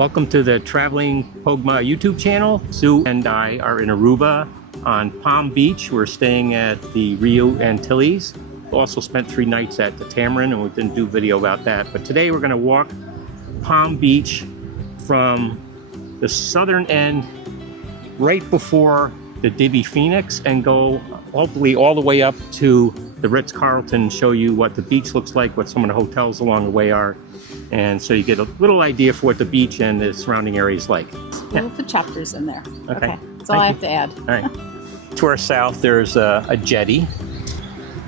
Welcome to the Traveling Pogma YouTube channel. Sue and I are in Aruba on Palm Beach. We're staying at the Riu Antilles. We also spent 3 nights at the Tamarind and we didn't do video about that. But today we're going to walk Palm Beach from the southern end right before the Divi Phoenix and go hopefully all the way up to the Ritz Carlton, show you what the beach looks like, what some of the hotels along the way are. And so you get a little idea for what the beach and the surrounding area is like. We'll put chapters in there. Okay. That's all I have to add. All right. To our south, there's a jetty.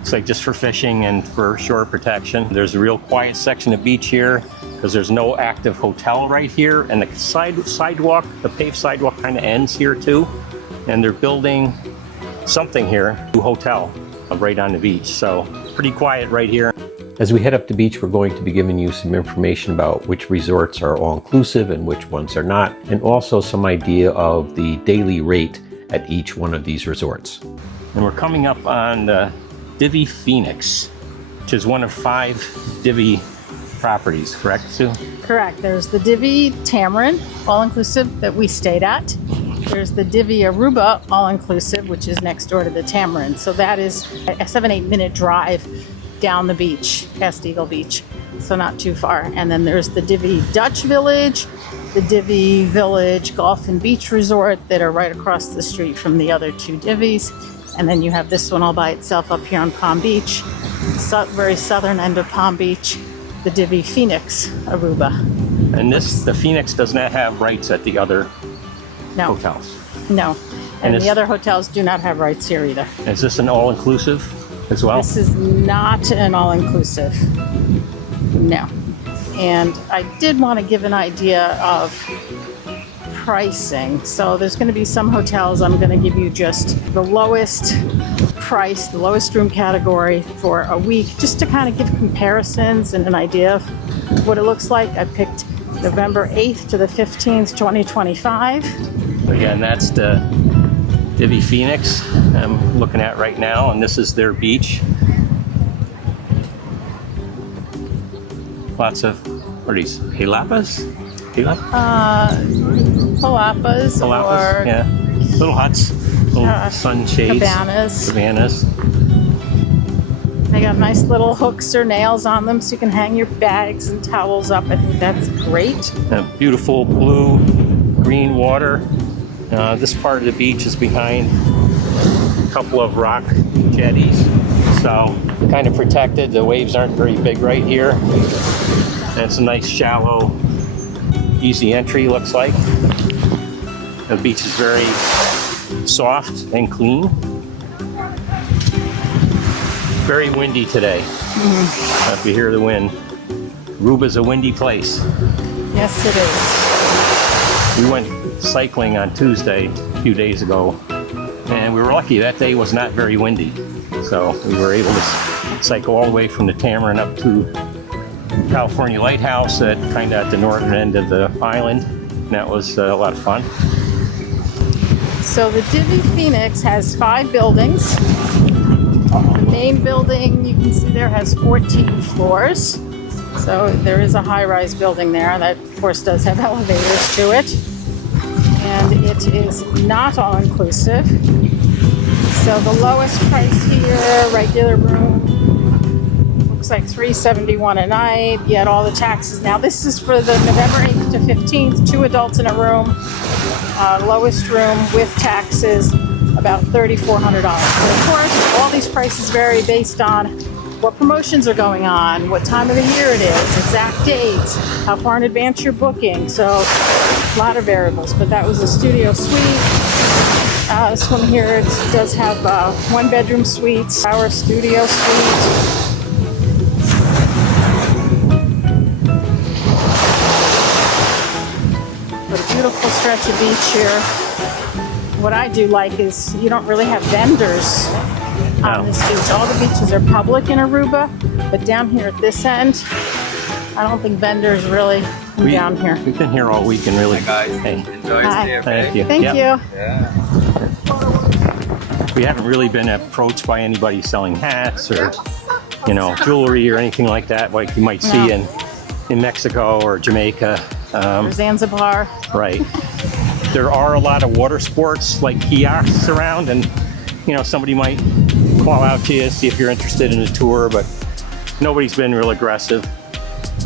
It's like just for fishing and for shore protection. There's a real quiet section of beach here because there's no active hotel right here. And the sidewalk, the paved sidewalk kind of ends here too. And they're building something here, a hotel right on the beach. So pretty quiet right here. As we head up the beach, we're going to be giving you some information about which resorts are all-inclusive and which ones are not, and also some idea of the daily rate at each one of these resorts. And we're coming up on the Divi Phoenix, which is one of 5 Divi properties, correct, Sue? Correct. There's the Divi Tamarind, all-inclusive, that we stayed at. There's the Divi Aruba, all-inclusive, which is next door to the Tamarind. So that is a 7-8 minute drive down the beach, past Eagle Beach, so not too far. And then there's the Divi Dutch Village, the Divi Village Golf and Beach Resort that are right across the street from the other 2 Divis. And then you have this one all by itself up here on Palm Beach, very southern end of Palm Beach, the Divi Phoenix Aruba. And the Phoenix does not have rights at the other hotels? No. And the other hotels do not have rights here either. Is this an all-inclusive as well? This is not an all-inclusive. No. And I did want to give an idea of pricing. So there's going to be some hotels I'm going to give you just the lowest price, the lowest room category for a week, just to kind of give comparisons and an idea of what it looks like. I picked November 8th to the 15th, 2025. Again, that's the Divi Phoenix I'm looking at right now, and this is their beach. Lots of, what are these, jalapas? Palapas, or yeah. Little huts, little sunshades. Cabanas. They got nice little hooks or nails on them so you can hang your bags and towels up. I think that's great. Beautiful blue, green water. This part of the beach is behind a couple of rock jetties, so kind of protected. The waves aren't very big right here. And it's a nice shallow, easy entry, looks like. The beach is very soft and clean. Very windy today. If you hear the wind. Aruba's a windy place. Yes, it is. We went cycling on Tuesday, a few days ago, and we were lucky that day was not very windy. So we were able to cycle all the way from the Tamarind up to California Lighthouse at kind of at the northern end of the island. And that was a lot of fun. So the Divi Phoenix has 5 buildings. The main building, you can see there, has 14 floors. So there is a high-rise building there that, of course, does have elevators to it. And it is not all-inclusive. So the lowest price here, regular room, looks like $371 a night. You had all the taxes. Now this is for the November 8th to 15th, 2 adults in a room. Lowest room with taxes, about $3,400. But of course, all these prices vary based on what promotions are going on, what time of the year it is, exact dates, how far in advance you're booking. So a lot of variables, but that was a studio suite. This one here, it does have 1-bedroom suites, our studio suite. But a beautiful stretch of beach here. What I do like is you don't really have vendors on this beach. All the beaches are public in Aruba, but down here at this end, I don't think vendors really come down here. We've been here all week and really... Hi guys, enjoy stay, okay? Thank you. Thank you. Yeah. We haven't really been approached by anybody selling hats or, jewelry or anything like that, like you might see in Mexico or Jamaica. or Zanzibar. Right. There are a lot of water sports like kiosks around, and you know, somebody might call out to you, see if you're interested in a tour, but nobody's been real aggressive.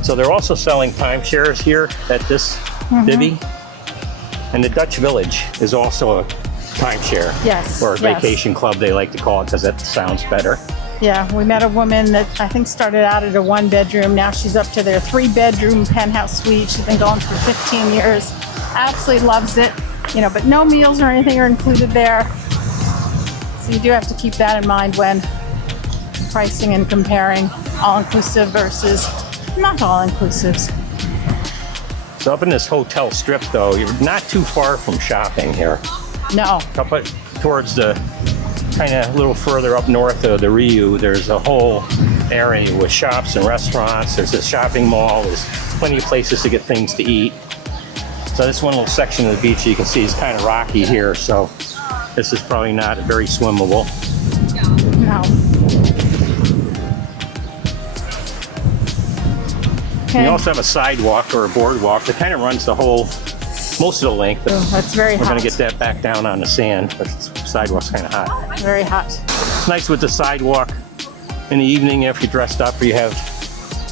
So they're also selling timeshares here at this Divi. And the Dutch Village is also a timeshare. Yes. Or a vacation club, they like to call it, because that sounds better. Yeah, we met a woman that I think started out at a 1-bedroom. Now she's up to their 3-bedroom penthouse suite. She's been going for 15 years. Absolutely loves it. You know, but no meals or anything are included there. So you do have to keep that in mind when pricing and comparing all-inclusive versus not all-inclusives. So up in this hotel strip, though, you're not too far from shopping here. No. Up towards the kind of a little further up north of the Riu, there's a whole area with shops and restaurants. There's a shopping mall. There's plenty of places to get things to eat. So this one little section of the beach you can see is kind of rocky here, so this is probably not very swimmable. No. Okay. You also have a sidewalk or a boardwalk that kind of runs the whole, most of the length. Oh, that's very hot. We're going to get that back down on the sand, but the sidewalk's kind of hot. Very hot. It's nice with the sidewalk in the evening if you're dressed up or you have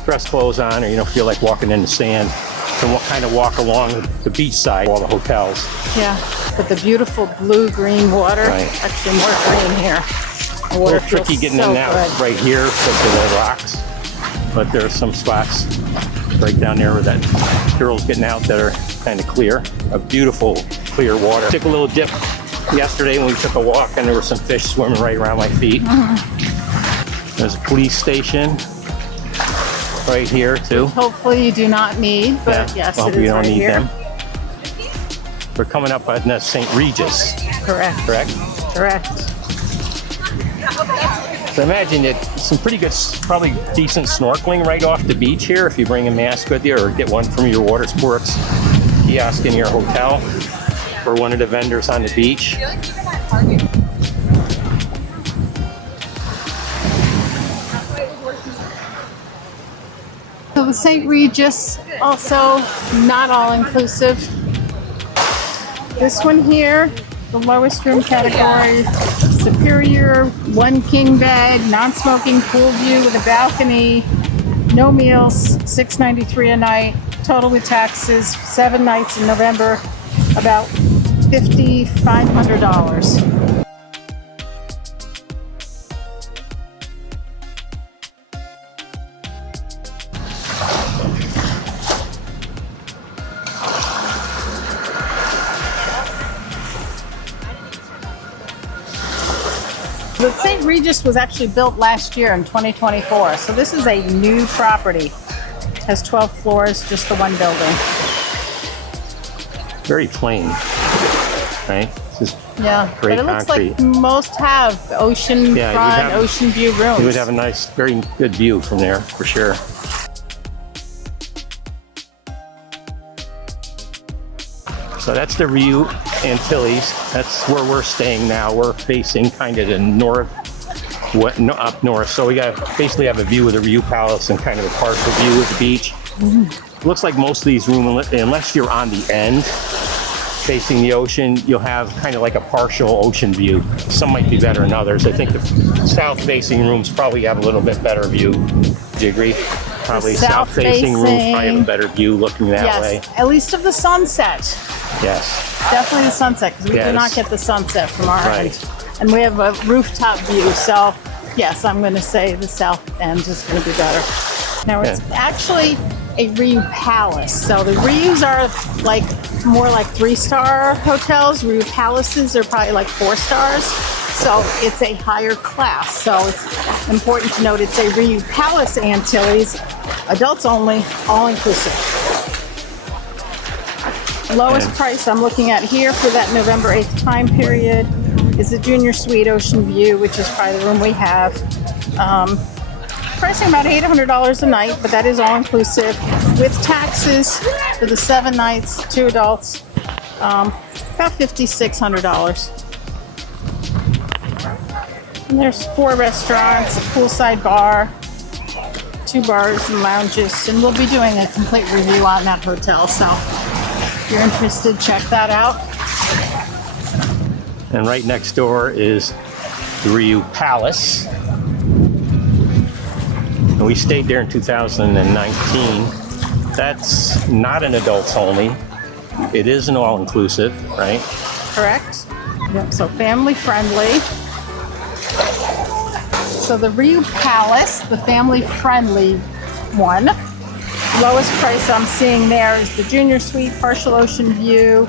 dress clothes on or you don't feel like walking in the sand. To kind of walk along the beach side of all the hotels. Yeah, but the beautiful blue-green water. Right. Actually, more green here. The A water little tricky feels getting so in and out good. right here because of the rocks, but there are some spots right down there where that girl's getting out that are kind of clear. A beautiful clear water. Took a little dip yesterday when we took a walk and there were some fish swimming right around my feet. There's a police station right here too. Hopefully you do not need, but yes, well, it is we don't right need here. them. We're coming up on St. Regis, Correct. correct? Correct. So imagine that some pretty good, probably decent snorkeling right off the beach here if you bring a mask with you or get one from your water sports kiosk in your hotel or one of the vendors on the beach. So the St. Regis, also not all-inclusive. This one here, the lowest room category, superior, 1 king bed, non-smoking pool view with a balcony, no meals, $693 a night, total with taxes, 7 nights in November, about $5,500. The St. Regis was actually built last year in 2024, so this is a new property. It has 12 floors, just the one building. Very plain, right? Just Yeah, Great but it looks concrete. like most have ocean Yeah, front, ocean view rooms. you would have a nice, very good view from there for sure. So that's the Riu Antilles. That's where we're staying now. We're facing kind of the up north. So we basically have a view of the Riu Palace and kind of a partial view of the beach. Looks like most of these rooms, unless you're on the end facing the ocean, you'll have kind of like a partial ocean view. Some might be better than others. I think the south facing rooms probably have a little bit better view. Do you agree? Probably south facing rooms probably have a better view looking that way. Yes, at least of the sunset. Yes. Definitely the sunset, because we do Yes. not get the sunset from our Right. end. And we have a rooftop view, so yes, I'm going to say the south end is going to be better. Now it's actually a Riu Palace. So the Rius are like more like 3-star hotels. Riu Palaces are probably like 4 stars. So it's a higher class. So it's important to note it's a Riu Palace Antilles, adults only, all inclusive. Lowest price I'm looking at here for that November 8th time period is the Junior Suite Ocean View, which is probably the room we have. Pricing about $800 a night, but that is all inclusive with taxes for the 7 nights, 2 adults, about $5,600. And there's 4 restaurants, a poolside bar, 2 bars and lounges, and we'll be doing a complete review on that hotel. So if you're interested, check that out. And right next door is the Riu Palace. And we stayed there in 2019. That's not an adults only. It is an all-inclusive, right? Correct. Yep, so family friendly. So the Riu Palace, the family friendly one. Lowest price I'm seeing there is the junior suite, partial ocean view.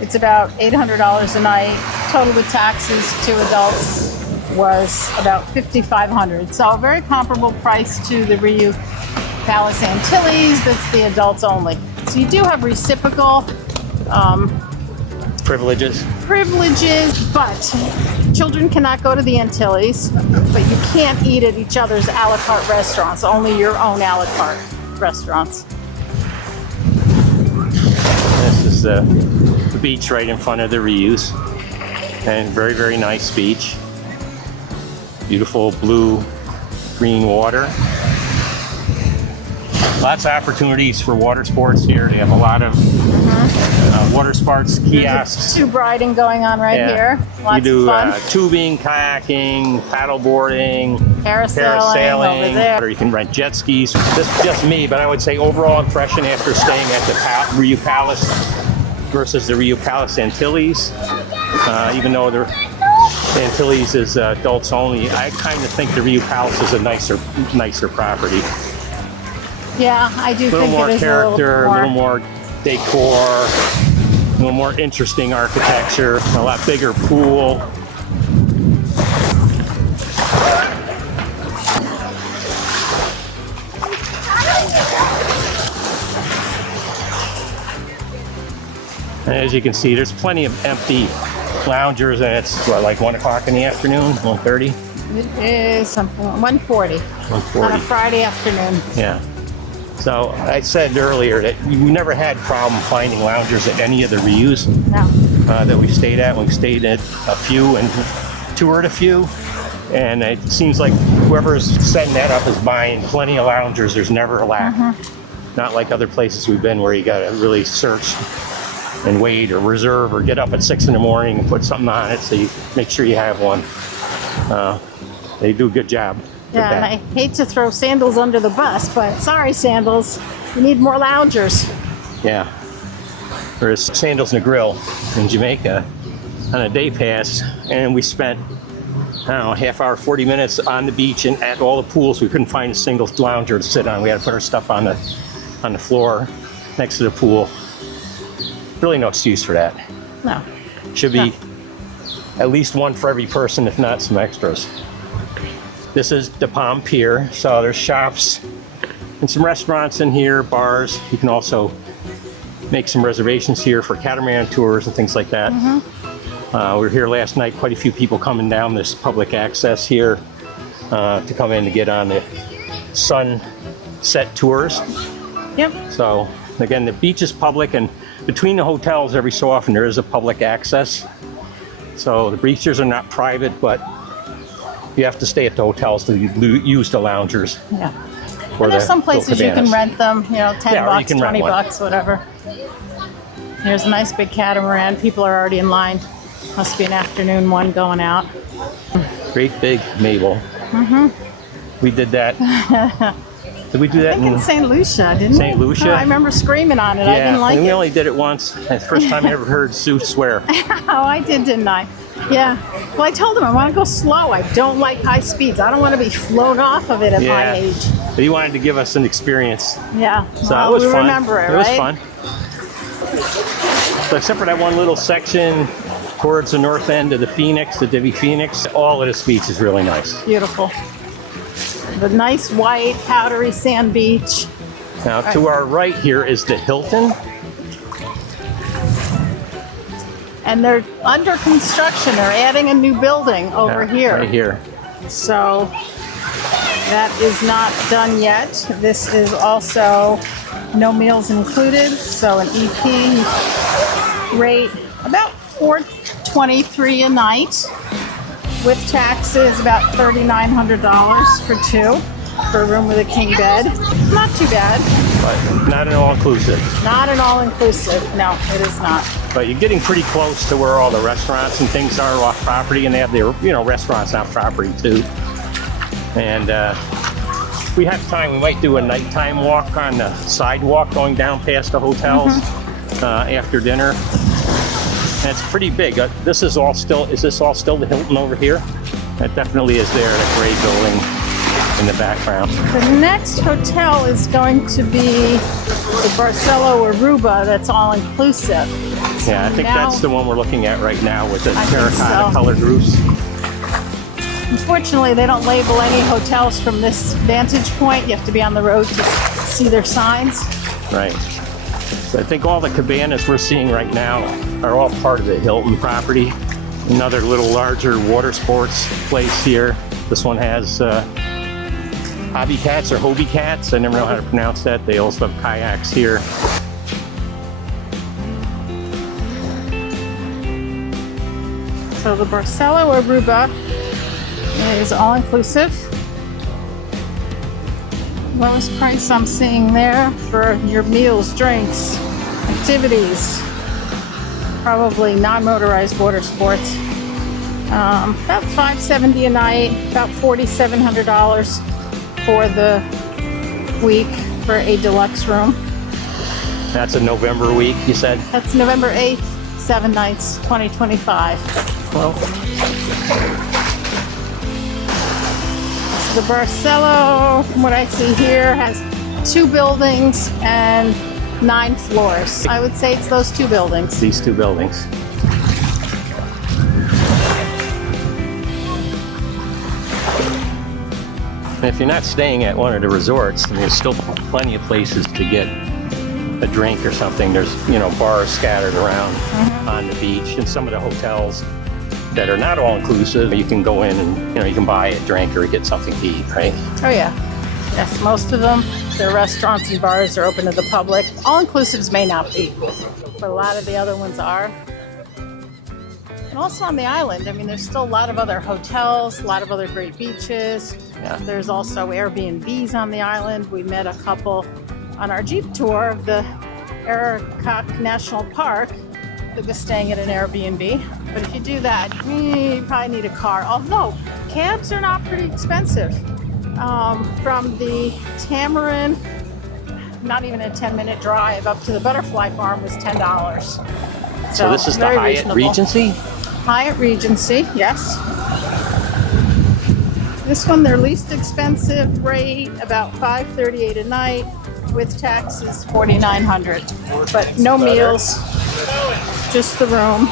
It's about $800 a night. Total with taxes, 2 adults was about $5,500. So a very comparable price to the Riu Palace Antilles. That's the adults only. So you do have reciprocal Privileges. but children cannot go to the Antilles, but you can't eat at each other's a la carte restaurants, only your own a la carte restaurants. This is the beach right in front of the Rius. And very, very nice beach. Beautiful blue, green water. Lots of opportunities for water sports here. They have a lot of water sports kiosks. Tube riding going on right here. Lots you do of fun. tubing, kayaking, paddleboarding, Parasailing over there. or you can rent jet skis. This is just me, but I would say overall impression after staying at the Riu Palace versus the Riu Palace Antilles, even though the Antilles is adults only, I kind of think the Riu Palace is a nicer property. Yeah, I do A little think more it is character, a little more decor, a little more interesting architecture, a lot bigger pool. And as you can see, there's plenty of empty loungers, and it's what, like 1 o'clock in the afternoon, 1:30? It is something 1:40 on a Friday afternoon. Yeah. So I said earlier that we never had problem finding loungers at any of the Rius No. that we stayed at. We stayed at a few and toured a few, and it seems like whoever's setting that up is buying plenty of loungers. There's never a lack. Not like other places we've been where you got to really search and wait or reserve or get up at 6 in the morning and put something on it, so you make sure you have one. They do a good job. Yeah, and I hate to throw Sandals under the bus, but sorry, Sandals, you need more loungers. Yeah. There's Sandals and a Grill in Jamaica on a day pass, and we spent, I don't know, half hour, 40 minutes on the beach and at all the pools. We couldn't find a single lounger to sit on. We had to put our stuff on the floor next to the pool. Really no excuse for that. No. Should be at least one for every person, if not some extras. This is the Palm Pier, so there's shops and some restaurants in here, bars. You can also make some reservations here for catamaran tours and things like that. We were here last night, quite a few people coming down this public access here to come in to get on the sunset tours. Yep. So again, the beach is public, and between the hotels every so often there is a public access. So the beaches are not private, but you have to stay at the hotels to use the loungers. Yeah. And there's some places you can rent them, you know, 10 bucks, 20 bucks, whatever. There's a nice big catamaran. People are already in line. Must be an afternoon one going out. Great big Mabel. We did that. Did we do that I think in St. Lucia, didn't we? St. Lucia? Oh, I remember screaming on it. Yeah, I didn't like and we it. only did it once. That's the first time I ever heard Sue swear. Oh, I did, didn't I? Yeah. Well, I told him I want to go slow. I don't like high speeds. I don't want to be flown off of it at my age. But he wanted to give us an experience. Yeah. So well, it was we fun. remember it, It was right? fun. So except for that one little section towards the north end of the Phoenix, the Divi Phoenix, all of this beach is really nice. Beautiful. The nice white powdery sand beach. Now to our right here is the Hilton. And they're under construction. They're adding a new building over here. Right here. So that is not done yet. This is also no meals included. So an EP rate about $423 a night. With taxes, about $3,900 for two. for a room with a king bed. Not too bad. but not an all-inclusive. Not an all-inclusive. No, it is not. But you're getting pretty close to where all the restaurants and things are off property, and they have their, restaurants off property too. And if we have time, we might do a nighttime walk on the sidewalk going down past the hotels after dinner. And it's pretty big. This is all still, is this all still the Hilton over here? That definitely is there, that gray building in the background. The next hotel is going to be the Barceló Aruba, that's all-inclusive. Yeah, I think now, that's the one we're looking at right now with the I think terracotta so. colored roofs. Unfortunately, they don't label any hotels from this vantage point. You have to be on the road to see their signs. Right. So I think all the cabanas we're seeing right now are all part of the Hilton property. Another little larger water sports place here. This one has hobby cats or hobie cats. I never know how to pronounce that. They also have kayaks here. So the Barceló Aruba is all-inclusive. Lowest price I'm seeing there for your meals, drinks, activities, probably non-motorized water sports. About $570 a night, about $4,700 for the week for a deluxe room. That's a November week, you said? That's November 8th, 7 nights, 2025. Well, the Barceló, from what I see here, has 2 buildings and 9 floors. I would say it's those 2 buildings. these 2 buildings. And if you're not staying at one of the resorts, then there's still plenty of places to get a drink or something. There's, bars scattered around on the beach, and some of the hotels that are not all inclusive, you can go in and, you can buy a drink or get something to eat, right? Oh yeah. Yes, most of them, their restaurants and bars are open to the public. All-inclusives may not be, but a lot of the other ones are. And also on the island, I mean, there's still a lot of other hotels, a lot of other great beaches. Yeah. There's also Airbnbs on the island. We met a couple on our Jeep tour of the Arikok National Park that was staying at an Airbnb. But if you do that, you probably need a car. Although cabs are not pretty expensive. From the Tamarin, not even a 10-minute drive up to the Butterfly Farm was $10. So this is the very Hyatt reasonable. Regency? Hyatt Regency, yes. This one, their least expensive rate, about $538 a night. With taxes, $4,900. But no meals, just the room.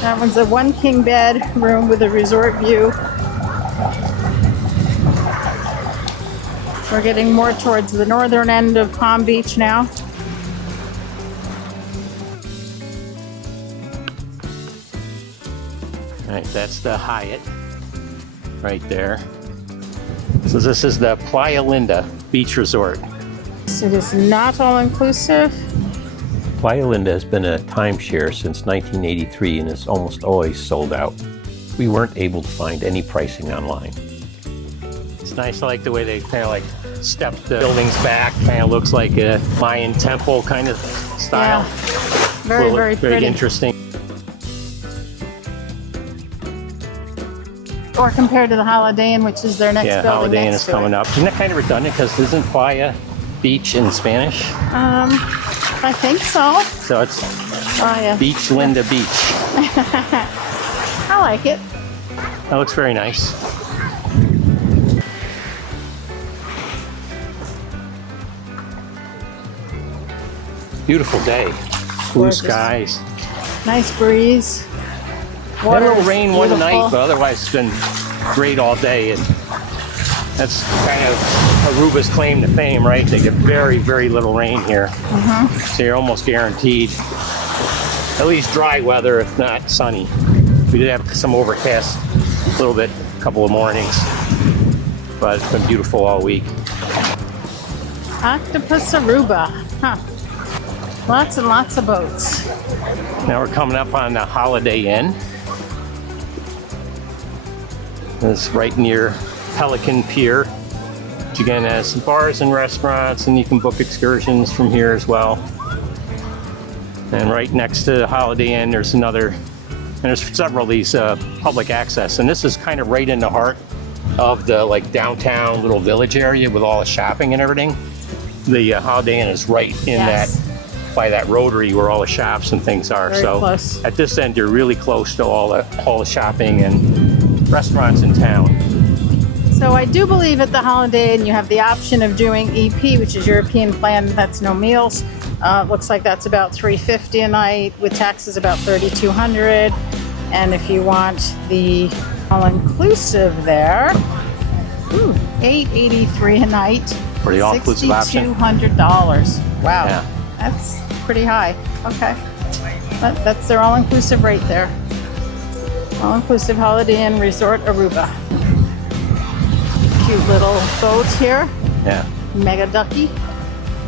That one's a 1 king bed room with a resort view. We're getting more towards the northern end of Palm Beach now. All right, that's the Hyatt right there. So this is the Playa Linda Beach Resort. It is not all-inclusive. Playa Linda has been a timeshare since 1983 and is almost always sold out. We weren't able to find any pricing online. It's nice, I like the way they kind of like step the buildings back. Kind of looks like a Mayan temple kind of style. Yeah. Very, Will very look pretty. interesting. Or compared to the Holiday Inn, which is their next Yeah, building Holiday Inn next is to coming it. up. Isn't that kind of redundant because isn't Playa beach in Spanish? I think so. So it's Oh yeah. Beach Linda Beach. I like it. That looks very nice. Beautiful day. Blue Gorgeous. skies. Nice breeze. Had a Water little is rain one beautiful. night, but otherwise it's been great all day. And that's kind of Aruba's claim to fame, right? They get very, very little rain here. So you're almost guaranteed at least dry weather, if not sunny. We did have some overcast a little bit, a couple of mornings, but it's been beautiful all week. Octopus Aruba. Huh. Lots and lots of boats. Now we're coming up on the Holiday Inn. It's right near Pelican Pier. which again has bars and restaurants, and you can book excursions from here as well. And right next to the Holiday Inn, there's another, and there's several of these public access. And this is kind of right in the heart of the like downtown little village area with all the shopping and everything. The Holiday Inn is right in Yes. that, by that rotary where all the shops and things are. Very So close. at this end, you're really close to all the shopping and restaurants in town. So I do believe at the Holiday Inn you have the option of doing EP, which is European plan. That's no meals. Looks like that's about $350 a night, with taxes about $3,200. And if you want the all-inclusive there, $883 a night, For the all-inclusive option? $6,200. Wow, Yeah. that's pretty high. Okay, that's their all-inclusive rate there. All-inclusive Holiday Inn Resort Aruba. Cute little boat here, Yeah. mega ducky.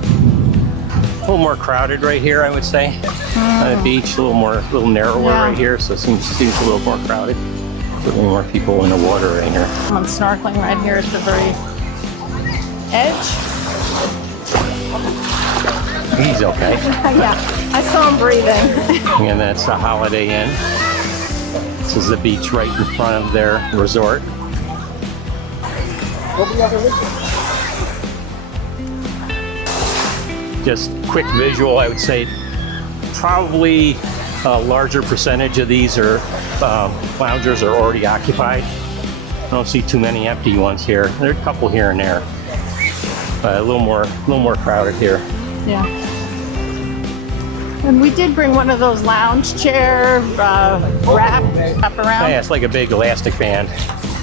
A little more crowded right here, I would say. On the beach, a little narrower Yeah. right here, so it seems a little more crowded. A little more people in the water right here. I'm snorkeling right here at the very edge. He's okay. Yeah, I saw him breathing. And that's the Holiday Inn. This is the beach right in front of their resort. Just quick visual, I would say probably a larger percentage of these are loungers are already occupied. I don't see too many empty ones here. There are a couple here and there, but a little more crowded here. Yeah. And we did bring one of those lounge chair wrap up around. Oh, yeah, it's like a big elastic band.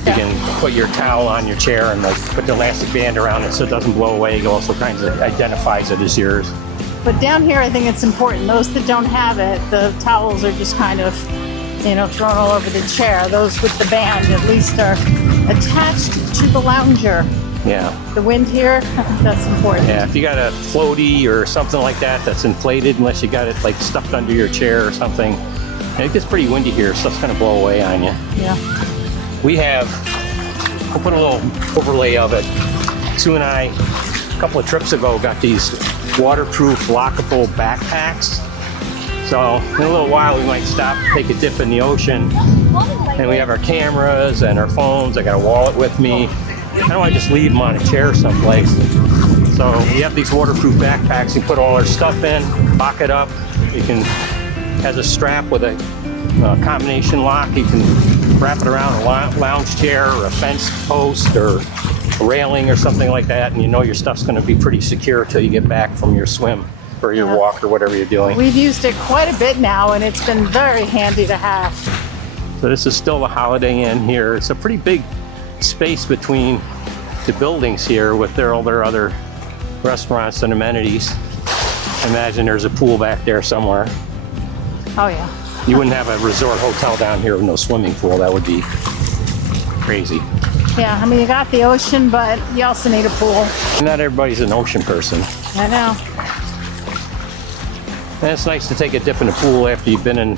You can put your towel on your chair and like put the elastic band around it so it doesn't blow away. It also kind of identifies it as yours. But down here, I think it's important. Those that don't have it, the towels are just kind of, thrown all over the chair. Those with the band at least are attached to the lounger. Yeah. The wind here, I think that's important. Yeah, if you got a floaty or something like that that's inflated, unless you got it like stuffed under your chair or something, and it gets pretty windy here, stuff's gonna blow away on you. Yeah. We'll put a little overlay of it. Sue and I, a couple of trips ago, got these waterproof lockable backpacks. So in a little while we might stop, take a dip in the ocean, and we have our cameras and our phones. I got a wallet with me. I don't want to just leave them on a chair someplace. So we have these waterproof backpacks. You put all our stuff in, lock it up. You can, has a strap with a combination lock. You can wrap it around a lounge chair or a fence post or a railing or something like that, and you know your stuff's going to be pretty secure till you get back from your swim or your walk or whatever you're doing. We've used it quite a bit now, and it's been very handy to have. So this is still the Holiday Inn here. It's a pretty big space between the buildings here with all their other restaurants and amenities. Imagine there's a pool back there somewhere. Oh yeah. You wouldn't have a resort hotel down here with no swimming pool. That would be crazy. Yeah, I mean, you got the ocean, but you also need a pool. Not everybody's an ocean person. I know. And it's nice to take a dip in the pool after you've been in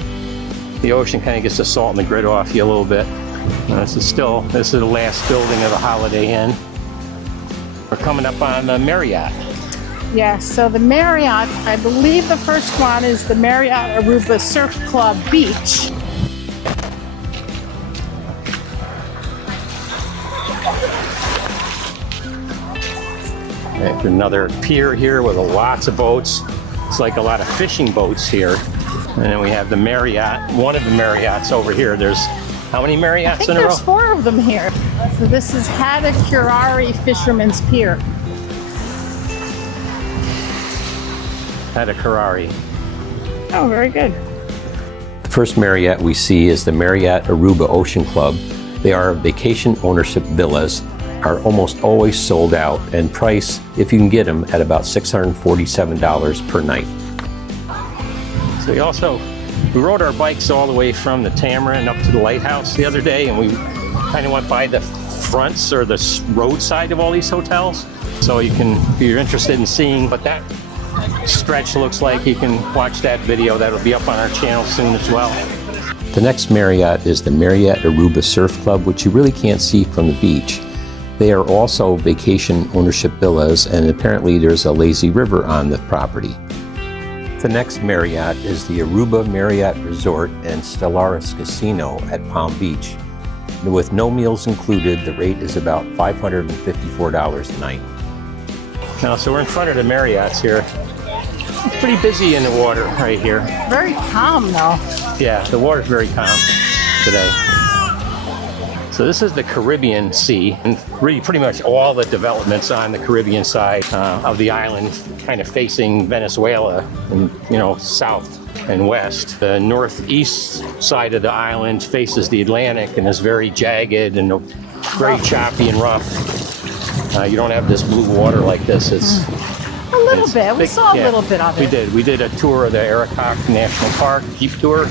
the ocean. Kind of gets the salt and the grit off you a little bit. This is the last building of the Holiday Inn. We're coming up on the Marriott. Yes, so the Marriott, I believe the first one is the Marriott Aruba Surf Club Beach. Okay, another pier here with lots of boats. It's like a lot of fishing boats here. And then we have the Marriott, one of the Marriotts over here. There's how many Marriotts I think in a row? there's 4 of them here. So this is Hyatt Fisherman's Pier. Hyatt. Oh, very good. The first Marriott we see is the Marriott Aruba Ocean Club. They are vacation ownership villas, are almost always sold out and price, if you can get them, at about $647 per night. So we rode our bikes all the way from the Tamarind up to the Lighthouse the other day, and we kind of went by the fronts or the roadside of all these hotels. So you can, if you're interested in seeing what that stretch looks like, you can watch that video. That'll be up on our channel soon as well. The next Marriott is the Marriott Aruba Surf Club, which you really can't see from the beach. They are also vacation ownership villas, and apparently there's a lazy river on the property. The next Marriott is the Aruba Marriott Resort and Stellaris Casino at Palm Beach. With no meals included, the rate is about $554 a night. Now, so we're in front of the Marriotts here. It's pretty busy in the water right here. Very calm though. Yeah, the water's very calm today. So this is the Caribbean Sea, and really pretty much all the developments on the Caribbean side of the island, kind of facing Venezuela and, you know, south and west. The northeast side of the island faces the Atlantic and is very jagged and very choppy and rough. You don't have this blue water like this. It's a little bit. We saw a little bit of it. We did a tour of the Arikok National Park, Jeep tour.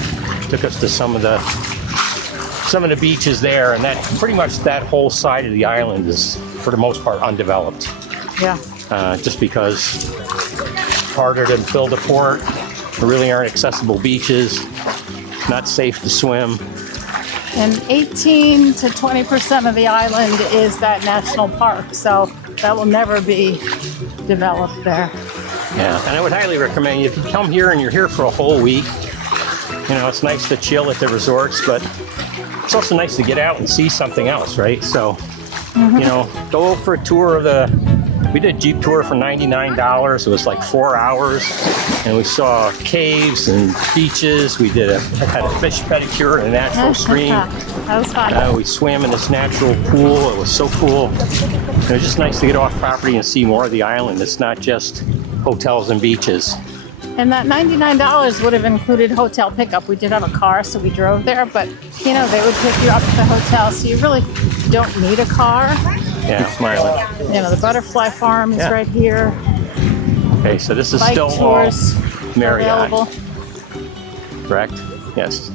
Took us to some of the beaches there, and that pretty much that whole side of the island is, for the most part, undeveloped. Yeah. Just because it's harder to build a port. There really aren't accessible beaches. Not safe to swim. And 18 to 20% of the island is that national park, so that will never be developed there. Yeah, and I would highly recommend if you come here and you're here for a whole week. You know, it's nice to chill at the resorts, but it's also nice to get out and see something else, right? So, you know, go for a tour of we did a Jeep tour for $99. It was like 4 hours, and we saw caves and beaches. We had a fish pedicure in a natural stream. That was fun. We swam in this natural pool. It was so cool. It was just nice to get off property and see more of the island. It's not just hotels and beaches. And that $99 would have included hotel pickup. We did have a car, so we drove there, but you know, they would pick you up at the hotel, so you really don't need a car. Yeah, smiling. You know, the butterfly farm is right here. Okay, so this is Bike still tours all Marriott, available. correct? Yes.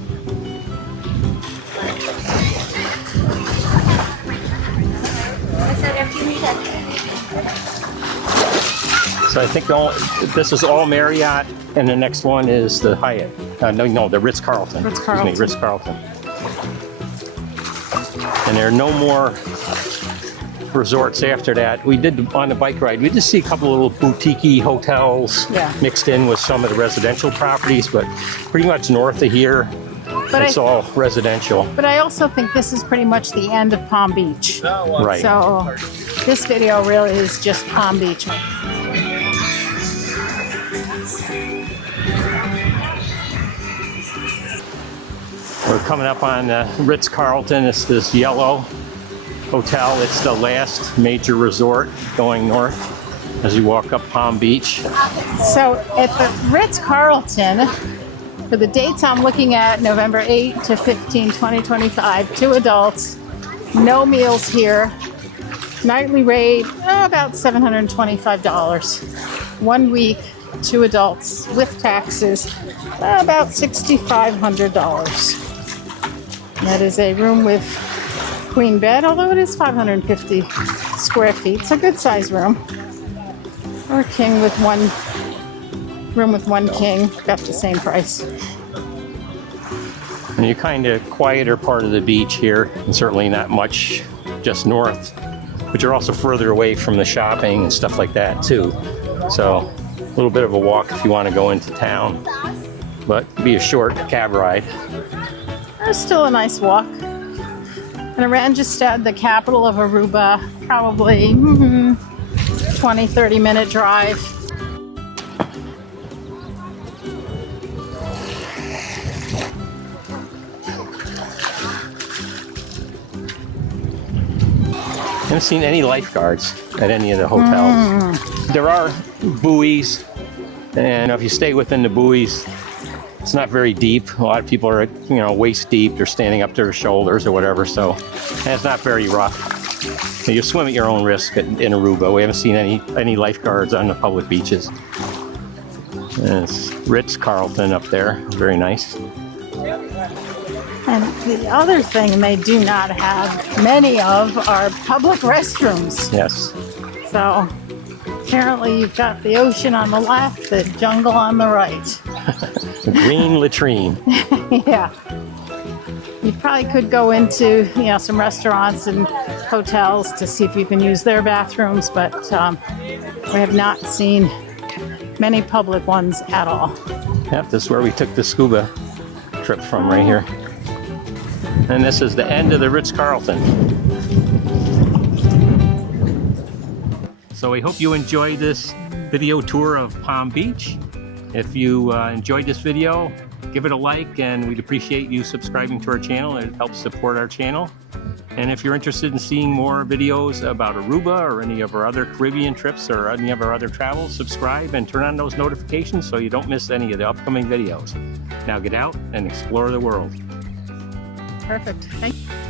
So I think this is all Marriott, and the next one is the Hyatt. No, the Ritz Carlton. Excuse me, Ritz Carlton. And there are no more resorts after that. We did on the bike ride. We did see a couple of little boutique hotels mixed in with some of the residential properties, but pretty much north of here, it's all residential. But I also think this is pretty much the end of Palm Beach. Right. So this video really is just Palm Beach. We're coming up on Ritz Carlton. It's this yellow hotel. It's the last major resort going north as you walk up Palm Beach. So at the Ritz Carlton, for the dates I'm looking at, November 8 to 15, 2025, 2 adults, no meals here. Nightly rate, about $725. 1 week, 2 adults with taxes, about $6,500. That is a room with queen bed, although it is 550 square feet. It's a good size room. Or king with one room with 1 king, about the same price. And you're kind of quieter part of the beach here, and certainly not much just north, but you're also further away from the shopping and stuff like that too. So a little bit of a walk if you want to go into town, but be a short cab ride. It's still a nice walk. And Arangestad, the capital of Aruba, probably 20, 30-minute drive. I haven't seen any lifeguards at any of the hotels. There are buoys, and if you stay within the buoys, it's not very deep. A lot of people are, waist deep. They're standing up to their shoulders or whatever, so and it's not very rough. So you swim at your own risk in Aruba. We haven't seen any lifeguards on the public beaches. And it's Ritz Carlton up there. Very nice. And the other thing they do not have many of are public restrooms. Yes. So apparently you've got the ocean on the left, the jungle on the right. The green latrine. Yeah. You probably could go into, some restaurants and hotels to see if you can use their bathrooms, but we have not seen many public ones at all. Yep, this is where we took the scuba trip from, right here. And this is the end of the Ritz Carlton. So we hope you enjoyed this video tour of Palm Beach. If you enjoyed this video, give it a like, and we'd appreciate you subscribing to our channel. It helps support our channel. And if you're interested in seeing more videos about Aruba or any of our other Caribbean trips or any of our other travels, subscribe and turn on those notifications so you don't miss any of the upcoming videos. Now get out and explore the world. Perfect. Thank you.